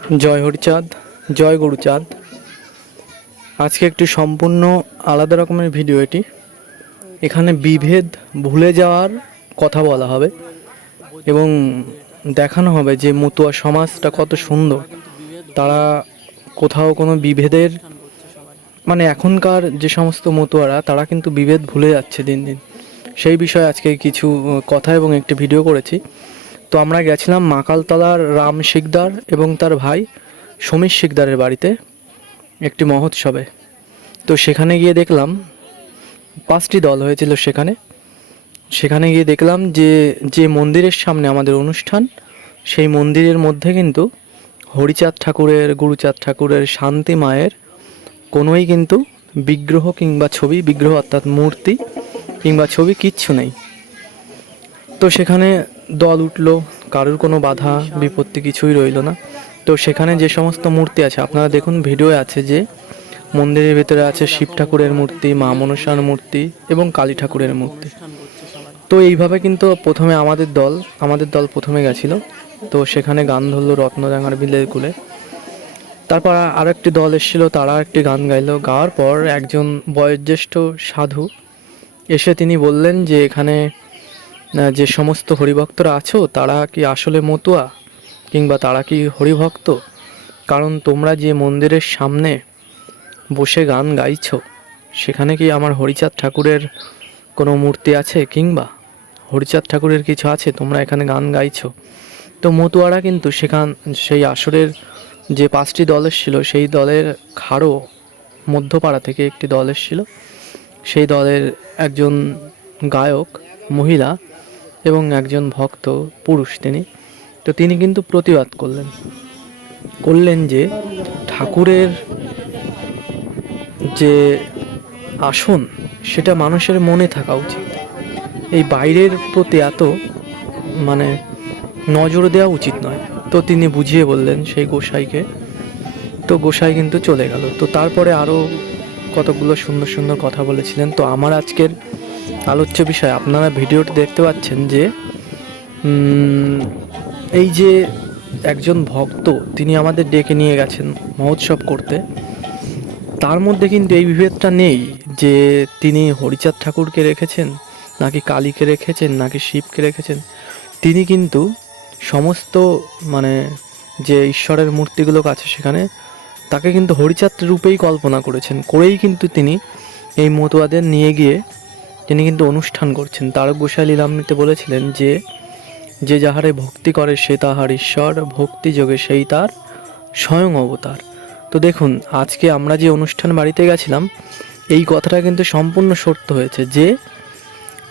জয় হরিচাঁদ, জয় গুরুচাঁদ। আজকে একটি সম্পূর্ণ আলাদা রকমের ভিডিও এটি। এখানে বিভেদ, ভুলে যাওয়ার কথা বলা হবে এবং দেখানো হবে যে মতুয়া সমাজটা কত সুন্দর। তারা কোথাও কোনো বিভেদের মানে এখনকার যে সমস্ত মতুয়ারা, তারা কিন্তু বিভেদ ভুলে যাচ্ছে দিন দিন। সেই বিষয়ে আজকে কিছু কথা এবং একটি ভিডিও করেছি। তো আমরা গেছিলাম মাকালতলার রাম শিকদার এবং তার ভাই সমীর শিকদারের বাড়িতে একটি মহোৎসবে। তো সেখানে গিয়ে দেখলাম, পাঁচটি দল হয়েছিল সেখানে। সেখানে গিয়ে দেখলাম যে যে মন্দিরের সামনে আমাদের অনুষ্ঠান, সেই মন্দিরের মধ্যে কিন্তু হরিচাঁদ ঠাকুরের, গুরুচাঁদ ঠাকুরের শান্তি মায়ের কোনোই কিন্তু বিগ্রহ কিংবা ছবি, বিগ্রহ অর্থাৎ মূর্তি কিংবা ছবি কিচ্ছু নেই। তো সেখানে দল উঠল, কারোর কোনো বাধা, বিপত্তি কিছুই রইল না। তো সেখানে যে সমস্ত মূর্তি আছে, আপনারা দেখুন, ভিডিওয়ে আছে যে মন্দিরের ভিতরে আছে শিব ঠাকুরের মূর্তি, মা মনসার মূর্তি এবং কালী ঠাকুরের মূর্তি। তো এইভাবে কিন্তু প্রথমে আমাদের দল আমাদের দল প্রথমে গেছিল। তো সেখানে গান ধরলো রত্নডাঙ্গার বিলের কুলে। তারপর আর একটি দল এসেছিল, তারা একটি গান গাইলো। গাওয়ার পর একজন বয়োজ্যেষ্ঠ সাধু এসে তিনি বললেন যে, এখানে যে সমস্ত হরিভক্তরা আছো, তারা কি আসলে মতুয়া? কিংবা তারা কি হরিভক্ত? কারণ তোমরা যে মন্দিরের সামনে বসে গান গাইছো, সেখানে কি আমার হরিচাঁদ ঠাকুরের কোনো মূর্তি আছে? কিংবা হরিচাঁদ ঠাকুরের কিছু আছে? তোমরা এখানে গান গাইছো। তো মতুয়ারা কিন্তু সেখান, সেই আসরের যে পাঁচটি দল ছিল সেই দলের খাড়ো মধ্যপাড়া থেকে একটি দল এসেছিল। সেই দলের একজন গায়ক, মহিলা এবং একজন ভক্ত, পুরুষ তিনি। তো তিনি কিন্তু প্রতিবাদ করলেন। করলেন যে ঠাকুরের যে আসন, সেটা মানুষের মনে থাকা উচিত। এই বাইরের প্রতি এত মানে নজর দেওয়া উচিত নয়। তো তিনি বুঝিয়ে বললেন সেই গোসাইকে। তো গোসাই কিন্তু চলে গেল। তো তারপরে আরও কতগুলো সুন্দর সুন্দর কথা বলেছিলেন। তো আমার আজকের আলোচ্য বিষয়। আপনারা ভিডিওটি দেখতে পাচ্ছেন যে এই যে একজন ভক্ত, তিনি আমাদের ডেকে নিয়ে গেছেন মহোৎসব করতে। তার মধ্যে কিন্তু এই বিভেদটা নেই যে তিনি হরিচাঁদ ঠাকুরকে রেখেছেন, নাকি কালীকে রেখেছেন, নাকি শিবকে রেখেছেন। তিনি কিন্তু সমস্ত মানে যে ঈশ্বরের মূর্তিগুলো আছে সেখানে, তাকে কিন্তু হরিচাঁদ রূপেই কল্পনা করেছেন। করেই কিন্তু তিনি এই মতুয়াদের নিয়ে গিয়ে তিনি কিন্তু অনুষ্ঠান করছেন। তারক গোসাই লীলামৃতে বলেছিলেন যে যে যাহারে ভক্তি করে সে তাহার ঈশ্বর, ভক্তি যোগে সেই তার স্বয়ং অবতার। তো দেখুন, আজকে আমরা যে অনুষ্ঠান বাড়িতে গেছিলাম, এই কথাটা কিন্তু সম্পূর্ণ সত্য হয়েছে যে,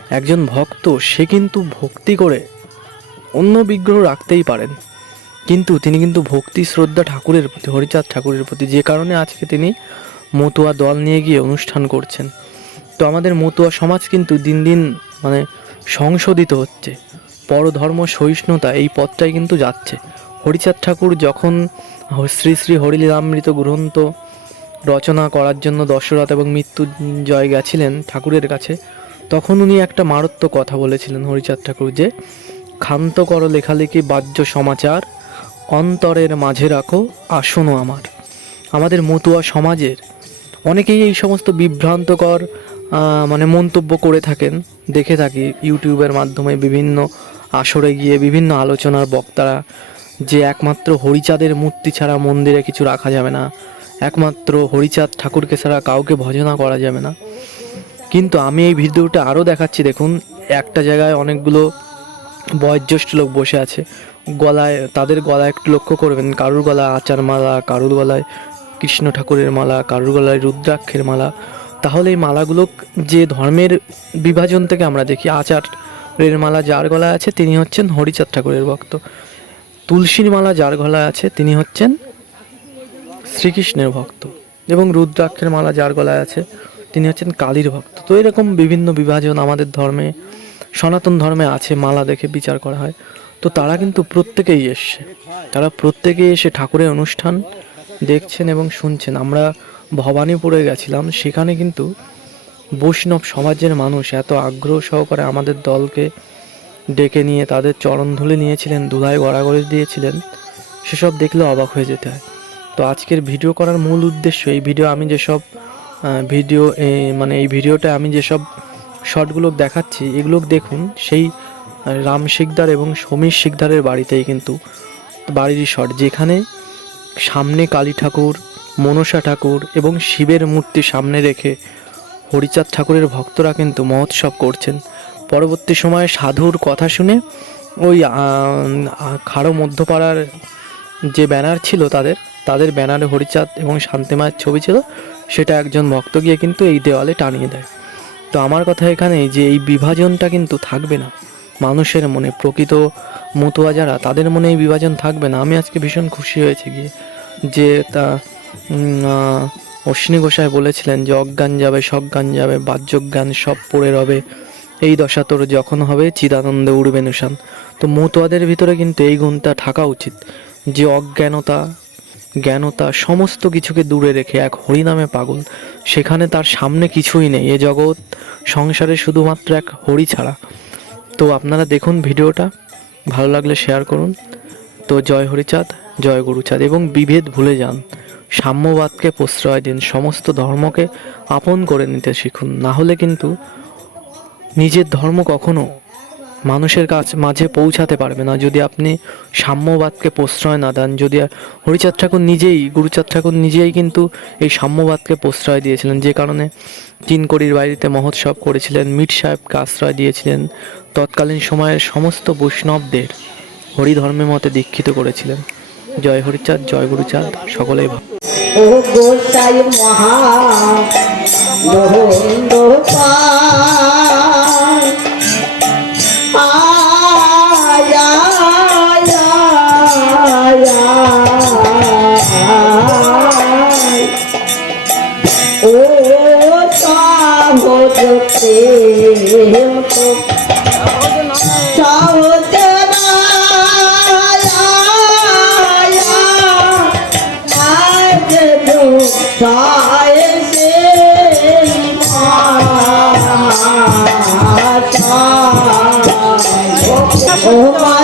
একজন ভক্ত, সে কিন্তু ভক্তি করে অন্য বিগ্রহ রাখতেই পারেন। কিন্তু তিনি কিন্তু ভক্তি, শ্রদ্ধা ঠাকুরের প্রতি, হরিচাঁদ ঠাকুরের প্রতি, যে কারণে আজকে তিনি মতুয়া দল নিয়ে গিয়ে অনুষ্ঠান করছেন। তো আমাদের মতুয়া সমাজ কিন্তু দিন দিন মানে সংশোধিত হচ্ছে। পরধর্ম, সহিষ্ণুতা এই পথটাই কিন্তু যাচ্ছে। হরিচাঁদ ঠাকুর যখন শ্রী শ্রী হরিলীলামৃত গ্রন্থ রচনা করার জন্য দশরথ এবং মৃত্যুঞ্জয় গেছিলেন ঠাকুরের কাছে, তখন উনি একটা মারাত্মক কথা বলেছিলেন হরিচাঁদ ঠাকুর যে, ক্ষান্ত কর লেখালেখি, বাহ্য সমাচার, অন্তরের মাঝে রাখো আসনো আমার। আমাদের মতুয়া সমাজের, অনেকেই এই সমস্ত বিভ্রান্তকর মানে মন্তব্য করে থাকেন, দেখে থাকি ইউটিউবের মাধ্যমে বিভিন্ন আসরে গিয়ে বিভিন্ন আলোচনার বক্তারা যে একমাত্র হরিচাঁদের মূর্তি ছাড়া মন্দিরে কিছু রাখা যাবে না, একমাত্র হরিচাঁদ ঠাকুরকে ছাড়া কাউকে ভজনা করা যাবে না। কিন্তু আমি এই ভিডিওটা আরও দেখাচ্ছি, দেখুন, একটা জায়গায় অনেকগুলো বয়োজ্যেষ্ঠ লোক বসে আছে, গলায়, তাদের গলায় একটু লক্ষ্য করবেন, কারুর গলায় আচার মালা, কারুর গলায় কৃষ্ণ ঠাকুরের মালা, কারুর গলায় রুদ্রাক্ষের মালা তাহলে এই মালাগুলো যে ধর্মের বিভাজন থেকে আমরা দেখি, আচারের মালা যার গলায় আছে তিনি হচ্ছেন হরিচাঁদ ঠাকুরের ভক্ত। তুলসীর মালা যার গলায় আছে তিনি হচ্ছেন শ্রীকৃষ্ণের ভক্ত। এবং রুদ্রাক্ষের মালা যার গলায় আছে তিনি হচ্ছেন কালীর ভক্ত। তো এরকম বিভিন্ন বিভাজন আমাদের ধর্মে, সনাতন ধর্মে আছে, মালা দেখে বিচার করা হয়। তো তারা কিন্তু প্রত্যেকেই এসছে। তারা প্রত্যেকেই এসে ঠাকুরের অনুষ্ঠান দেখছেন এবং শুনছেন। আমরা ভবানীপুরে গেছিলাম, সেখানে কিন্তু বৈষ্ণব সমাজের মানুষ এত আগ্রহ সহকারে আমাদের দলকে ডেকে নিয়ে তাদের চরণধুলি নিয়েছিলেন ধুলায় গড়াগড়ি দিয়েছিলেন, সেসব দেখলে অবাক হয়ে যেতে হয়। তো আজকের ভিডিও করার মূল উদ্দেশ্য, এই ভিডিও আমি যেসব ভিডিও মানে এই ভিডিওটা আমি যেসব শর্টগুলো দেখাচ্ছি, এগুলো দেখুন, সেই রাম শিকদার এবং সমীর শিকদারের বাড়িতেই কিন্তু বাড়ির শট, যেখানে সামনে কালী ঠাকুর মনসা ঠাকুর এবং শিবের মূর্তি সামনে রেখে হরিচাঁদ ঠাকুরের ভক্তরা কিন্তু মহোৎসব করছেন। পরবর্তী সময়ে সাধুর কথা শুনে ওই খাড়ো মধ্যপাড়ার যে ব্যানার ছিল তাদের তাদের ব্যানারে হরিচাঁদ এবং শান্তিমায়ের ছবি ছিল, সেটা একজন ভক্ত গিয়ে কিন্তু এই দেওয়ালে টানিয়ে দেয়। তো আমার কথা এখানে যে এই বিভাজনটা কিন্তু থাকবে না। মানুষের মনে, প্রকৃত মতুয়া যারা, তাদের মনে এই বিভাজন থাকবে না। আমি আজকে ভীষণ খুশি হয়েছে গিয়ে যে তা অশ্বিনী গোসাই বলেছিলেন যে, অজ্ঞান যাবে সজ্ঞান যাবে বাহ্যজ্ঞান সব পড়ে রবে। এই দশা তোর যখন হবে, চিদানন্দে উড়বে নিশান। তো মতুয়াদের ভিতরে কিন্তু এই গুণটা থাকা উচিত, যে অজ্ঞানতা, জ্ঞানতা সমস্ত কিছুকে দূরে রেখে এক হরিনামে পাগল। সেখানে তার সামনে কিছুই নেই, এ জগৎ সংসারে শুধুমাত্র এক হরি ছাড়া। তো আপনারা দেখুন ভিডিওটা, ভালো লাগলে শেয়ার করুন। তো জয় হরিচাঁদ, জয় গুরুচাঁদ, এবং বিভেদ ভুলে যান। সাম্যবাদকে প্রশ্রয় দিন, সমস্ত ধর্মকে আপন করে নিতে শিখুন। না হলে কিন্তু নিজের ধর্ম কখনো মানুষের কাছ মাঝে পৌঁছাতে পারবে না। যদি আপনি সাম্যবাদকে প্রশ্রয় না দেন, যদি হরিচাঁদ ঠাকুর নিজেই, গুরুচাঁদ ঠাকুর নিজেই কিন্তু এই সাম্যবাদকে প্রশ্রয় দিয়েছিলেন, যে কারণে তিনকড়ির বাড়িতে মহোৎসব করেছিলেন মিট সাহেবকে আশ্রয় দিয়েছিলেন, তৎকালীন সময়ের সমস্ত বৈষ্ণবদের হরিধর্মের মতে দীক্ষিত করেছিলেন। জয় হরিচাঁদ জয় গুরুচাঁদ সকলেই ভালো ও। ও তো ও মাতা